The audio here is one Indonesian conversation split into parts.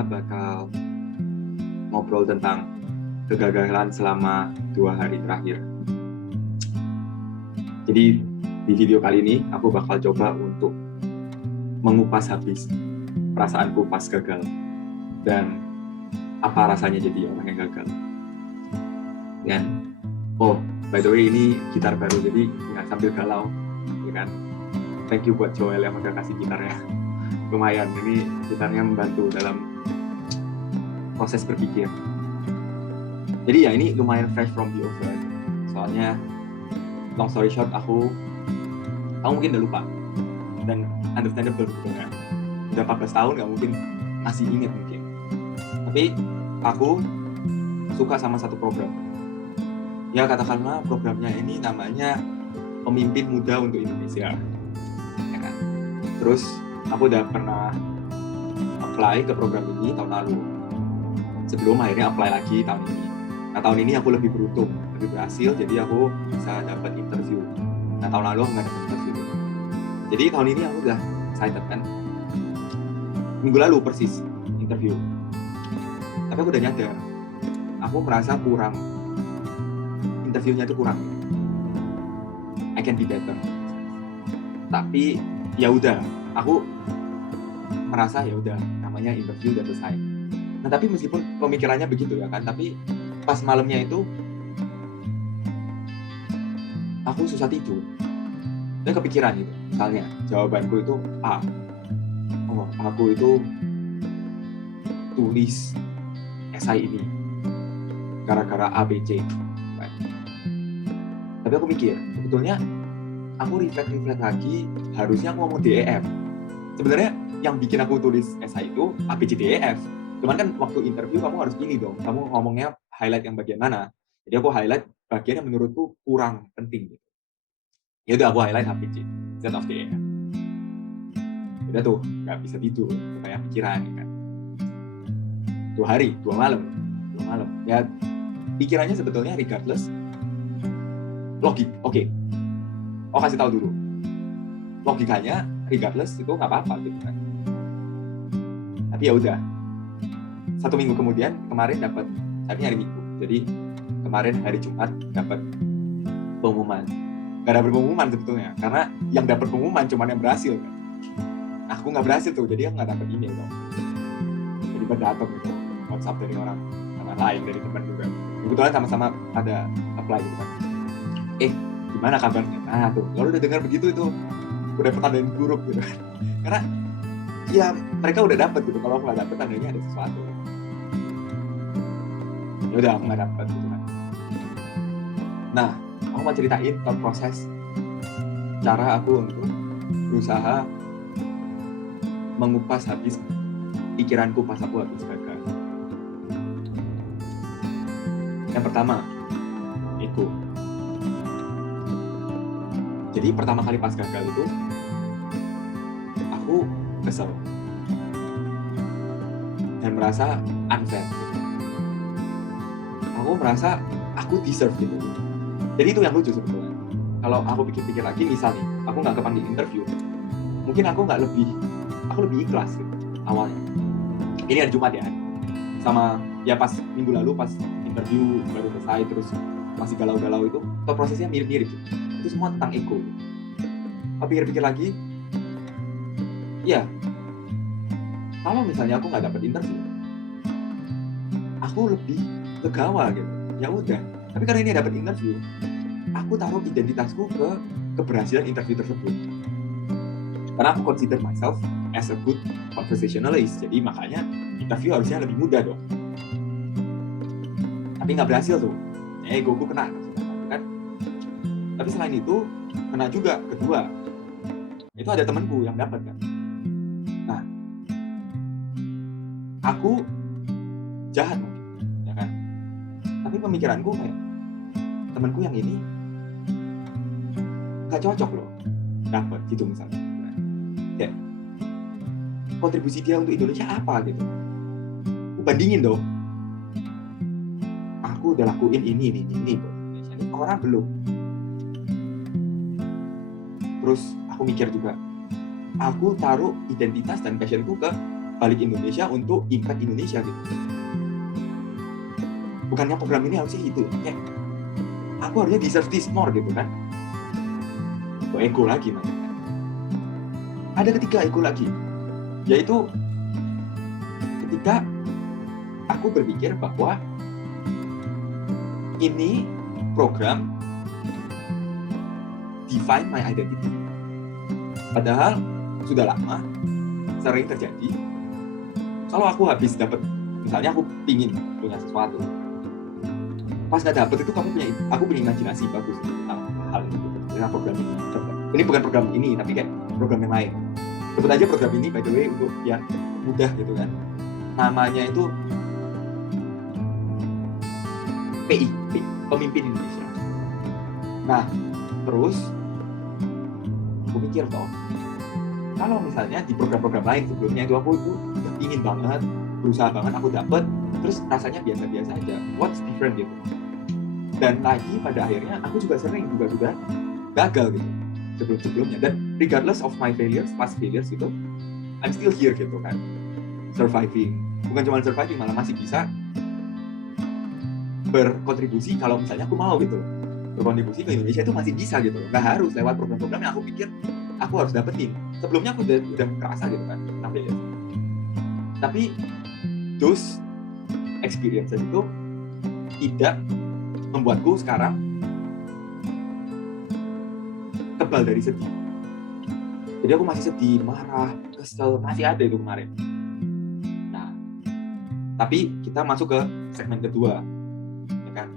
kita bakal ngobrol tentang kegagalan selama 2 hari terakhir. Jadi di video kali ini aku bakal coba untuk mengupas habis perasaanku pas gagal dan apa rasanya jadi orang yang gagal. Dan by the way ini gitar baru, jadi ya sambil galau, ya kan. Thank you buat Joel yang udah kasih gitarnya. Lumayan, ini gitarnya membantu dalam proses berpikir. Jadi ya ini lumayan fresh from the oven. Soalnya long story short, aku mungkin udah lupa dan understandable gitu kan. Udah 14 tahun gak mungkin masih inget mungkin. Tapi aku suka sama satu program. Ya katakanlah programnya ini namanya Pemimpin Muda untuk Indonesia. Ya kan? Terus aku udah pernah apply ke program ini tahun lalu. Sebelum akhirnya apply lagi tahun ini. Nah tahun ini aku lebih beruntung, lebih berhasil, jadi aku bisa dapat interview. Nah tahun lalu aku nggak dapat interview. Jadi tahun ini aku udah excited kan. Minggu lalu persis interview. Tapi aku udah nyadar, aku merasa kurang. Interviewnya itu kurang. I can be better. Tapi ya udah, aku merasa ya udah, namanya interview udah selesai. Nah tapi meskipun pemikirannya begitu ya kan, tapi pas malamnya itu aku susah tidur dan kepikiran gitu. Misalnya jawabanku itu A, aku itu tulis esai ini gara-gara ABC. Tapi aku mikir, sebetulnya aku reflect lagi, harusnya aku ngomong DEF. Sebenarnya yang bikin aku tulis esai itu ABCDEF. Cuman kan waktu interview kamu harus pilih dong, kamu ngomongnya highlight yang bagian mana. Jadi aku highlight bagian yang menurutku kurang penting. Ya udah aku highlight ABC instead of DEF. Udah tuh, nggak bisa tidur, kayak pikiran kan. 2 hari, 2 malam. Ya pikirannya sebetulnya regardless logik. Oke. Kasih tahu dulu. Logikanya regardless itu nggak apa-apa gitu kan. Tapi ya udah. 1 minggu kemudian kemarin dapat, hari Minggu. Jadi kemarin hari Jumat dapat pengumuman. Gak dapet pengumuman sebetulnya, karena yang dapat pengumuman cuma yang berhasil kan. Aku nggak berhasil tuh, jadi aku nggak dapat email dong. Jadi datang gitu, WhatsApp dari orang lain, dari teman juga. Kebetulan sama-sama ada apply gitu kan. Gimana kabarnya? Nah tuh, kalau udah dengar begitu itu udah pertanda yang buruk gitu kan. Karena ya mereka udah dapat gitu, kalau aku nggak dapat tandanya ada sesuatu. Ya udah aku nggak dapat gitu kan. Nah, aku mau ceritain tentang proses cara aku untuk berusaha mengupas habis pikiranku pas aku habis gagal. Yang pertama, ego. Jadi pertama kali pas gagal itu aku kesel dan merasa unfair. Aku merasa aku deserve gitu. Jadi itu yang lucu sebetulnya. Kalau aku pikir-pikir lagi, misal nih, aku nggak kepanggil interview, mungkin aku lebih ikhlas gitu awalnya. Ini hari Jumat ya, sama ya pas minggu lalu pas interview baru selesai terus masih galau-galau itu, atau prosesnya mirip-mirip gitu. Itu semua tentang ego. Aku pikir-pikir lagi, ya kalau misalnya aku nggak dapat interview, aku lebih legawa gitu. Ya udah. Tapi karena ini dapat interview, aku taruh identitasku ke keberhasilan interview tersebut. Karena aku consider myself as a good conversationalist, jadi makanya interview harusnya lebih mudah dong. Tapi nggak berhasil tuh, egoku kena kan. Tapi selain itu kena juga kedua, itu ada temanku yang dapat kan. Nah, aku jahat mungkin, ya kan. Tapi pemikiranku kayak temanku yang ini nggak cocok loh dapat gitu misalnya. Kayak kontribusi dia untuk Indonesia apa gitu. Aku bandingin dong. Aku udah lakuin ini Indonesia. Ini orang belum. Terus aku mikir juga, aku taruh identitas dan passionku ke balik Indonesia untuk impact Indonesia gitu. Bukannya program ini harusnya itu, kayak aku harusnya deserve this more gitu kan. Ego lagi makanya. Ada ketiga ego lagi, yaitu ketika aku berpikir bahwa ini program define my identity. Padahal sudah lama sering terjadi kalau aku habis dapat, misalnya aku pingin punya sesuatu, pas nggak dapet itu aku punya imajinasi bagus tentang hal itu, tentang program ini bukan program ini tapi kayak program yang lain. Sebut aja program ini by the way untuk biar mudah gitu kan, namanya itu PI, Pemimpin Indonesia. Nah terus aku mikir toh, kalau misalnya di program-program lain sebelumnya itu aku udah pingin banget, berusaha banget, aku dapet, terus rasanya biasa-biasa aja, what's different gitu. Dan lagi pada akhirnya aku juga sering juga gagal gitu sebelum-sebelumnya, dan regardless of my failures, past failures gitu, I'm still here gitu kan, surviving. Bukan cuma surviving, malah masih bisa berkontribusi kalau misalnya aku mau gitu, berkontribusi ke Indonesia itu masih bisa gitu, nggak harus lewat program-program yang aku pikir aku harus dapetin. Sebelumnya aku udah kerasa gitu kan tentang failure. Tapi those experiences itu tidak membuatku sekarang kebal dari sedih. Jadi aku masih sedih, marah, kesel, masih ada itu kemarin. Nah, tapi kita masuk ke segmen kedua, ya kan?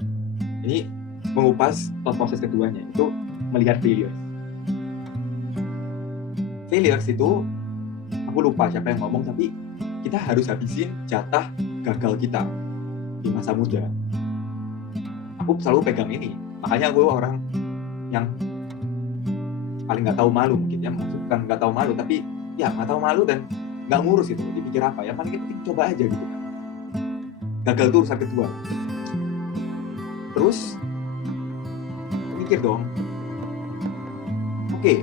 Ini mengupas proses keduanya, itu melihat failures. Failures itu, aku lupa siapa yang ngomong, tapi kita harus habisin jatah gagal kita di masa muda. Aku selalu pegang ini, makanya aku orang yang paling nggak tahu malu mungkin ya, bukan nggak tahu malu tapi ya nggak tahu malu dan nggak ngurus itu dipikir apa, yang paling penting coba aja gitu kan. Gagal itu urusan kedua. Terus mikir dong, oke,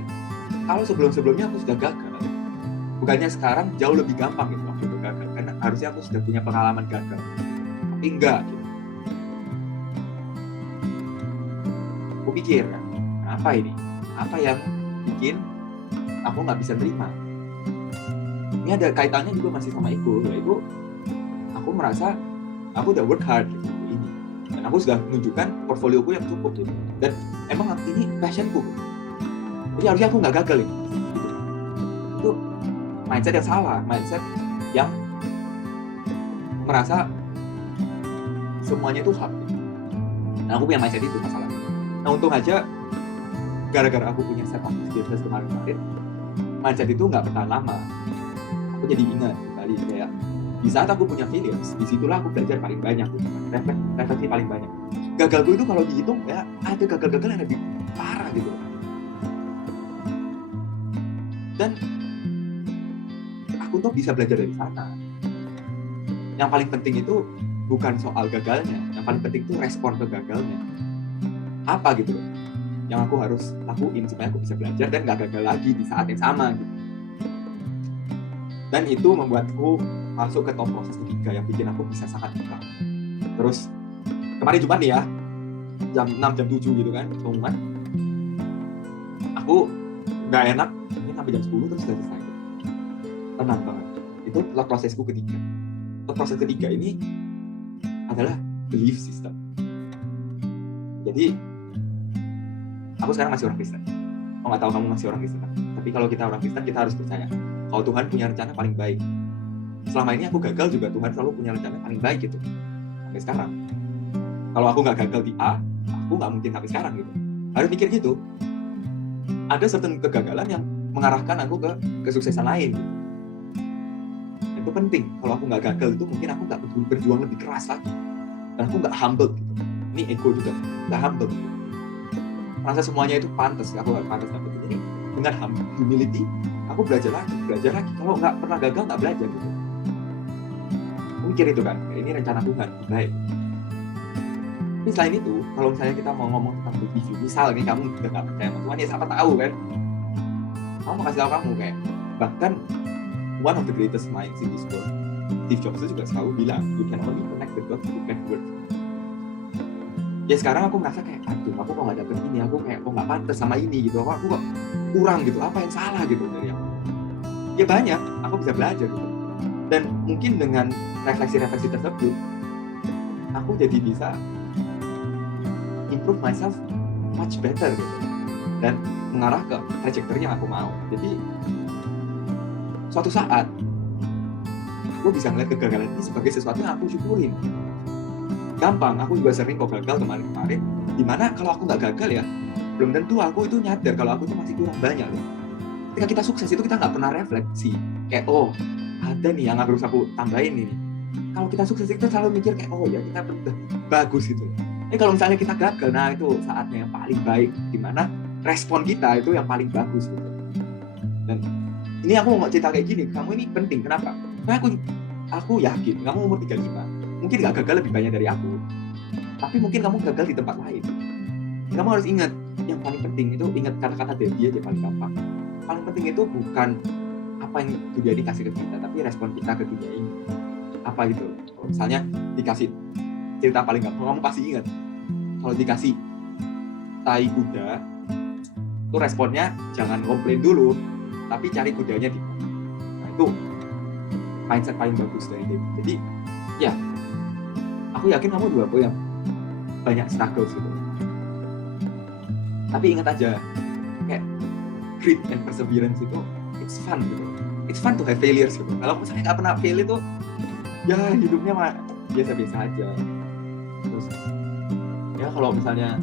kalau sebelumnya aku sudah gagal, bukannya sekarang jauh lebih gampang gitu waktu itu gagal, karena harusnya aku sudah punya pengalaman gagal, tapi enggak gitu. Aku pikir kan, apa ini? Apa yang bikin aku nggak bisa terima? Ini ada kaitannya juga masih sama ego, yaitu aku merasa aku udah work hard gitu ini, dan aku sudah menunjukkan portfolioku yang cukup gitu, dan emang ini passionku, jadi harusnya aku nggak gagal ini. Gitu. Itu mindset yang salah, mindset yang merasa semuanya itu hard. Nah aku punya mindset itu masalahnya. Nah untung aja gara-gara aku punya set of experience kemarin, mindset itu nggak bertahan lama. Aku jadi ingat kembali kayak di saat aku punya failures, disitulah aku belajar paling banyak, refleksi paling banyak. Gagalku itu kalau dihitung ya ada gagal-gagal yang lebih parah gitu. Dan aku tuh bisa belajar dari sana. Yang paling penting itu bukan soal gagalnya, yang paling penting itu respon ke gagalnya. Apa gitu loh yang aku harus lakuin supaya aku bisa belajar dan gak gagal lagi di saat yang sama gitu. Dan itu membuatku masuk ke top proses ketiga yang bikin aku bisa sangat buka. Terus kemarin Jumat nih ya, jam 6, jam 7 gitu kan, pengumuman. Aku gak enak, ini sampai jam 10 terus udah selesai gitu. Tenang banget. Itu prosesku ketiga. Proses ketiga ini adalah belief system. Jadi aku sekarang masih orang Kristen. Aku nggak tahu kamu masih orang Kristen, tapi kalau kita orang Kristen kita harus percaya kalau Tuhan punya rencana paling baik. Selama ini aku gagal juga Tuhan selalu punya rencana paling baik gitu sampai sekarang. Kalau aku nggak gagal di A, aku nggak mungkin sampai sekarang gitu. Harus mikir gitu. Ada certain kegagalan yang mengarahkan aku ke kesuksesan lain gitu. Itu penting. Kalau aku nggak gagal itu mungkin aku nggak berjuang lebih keras lagi, dan aku nggak humble gitu. Ini ego juga, nggak humble gitu. Merasa semuanya itu pantas, aku nggak pantas dapat ini. Dengan humility, aku belajar lagi. Kalau nggak pernah gagal nggak belajar gitu. Aku mikir itu kan, ini rencana Tuhan, baik. Tapi selain itu, kalau misalnya kita mau ngomong tentang review, misal nih kamu udah nggak percaya sama Tuhan, ya siapa tahu kan? Kamu mau kasih tahu kamu kayak, bahkan one of the greatest minds in this world, Steve Jobs itu juga selalu bilang, you can only connect the dots with backward. Ya sekarang aku merasa kayak, aduh aku kok gak dapet ini, aku kayak kok gak pantas sama ini gitu, aku kok kurang gitu, apa yang salah gitu dari aku. Ya banyak, aku bisa belajar gitu. Dan mungkin dengan refleksi-refleksi tersebut, aku jadi bisa improve myself much better gitu. Dan mengarah ke trajectory yang aku mau. Jadi suatu saat aku bisa melihat kegagalan ini sebagai sesuatu yang aku syukurin. Gampang, aku juga sering kok gagal kemarin-kemarin. Dimana kalau aku nggak gagal ya, belum tentu aku itu nyadar kalau aku itu masih kurang banyak loh. Ketika kita sukses itu kita nggak pernah refleksi. Kayak, oh ada nih yang harus aku tambahin ini. Kalau kita sukses itu selalu mikir kayak, oh ya kita udah bagus gitu. Ini kalau misalnya kita gagal, nah itu saatnya yang paling baik. Dimana respon kita itu yang paling bagus gitu. Dan ini aku mau cerita kayak gini, kamu ini penting, kenapa? Karena aku yakin kamu umur 35 mungkin gak gagal lebih banyak dari aku, tapi mungkin kamu gagal di tempat lain. Kamu harus ingat, yang paling penting itu ingat kata-kata Debbie aja paling gampang. Paling penting itu bukan apa yang dunia dikasih ke kita, tapi respon kita ke dunia ini. Apa gitu? Kalau misalnya dikasih cerita paling gampang, kamu pasti ingat. Kalau dikasih tai kuda, itu responnya jangan komplain dulu, tapi cari kudanya di mana. Nah itu mindset paling bagus dari Debbie. Jadi ya, aku yakin kamu juga punya banyak struggles gitu. Tapi ingat aja, kayak grit and perseverance itu it's fun gitu. It's fun to have failures gitu. Kalau misalnya nggak pernah fail itu, ya hidupnya mah biasa-biasa aja. Terus ya kalau misalnya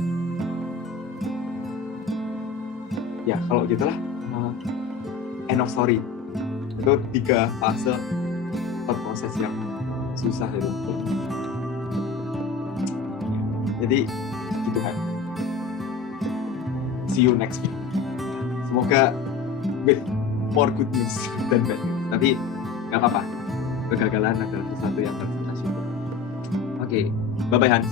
ya kalau gitulah end of story. Itu 3 fase proses yang susah itu. Jadi gitu kan. See you next week. Semoga with more good news than bad news. Tapi nggak apa-apa. Kegagalan adalah sesuatu yang harus kita syukur. Oke, bye bye Hans.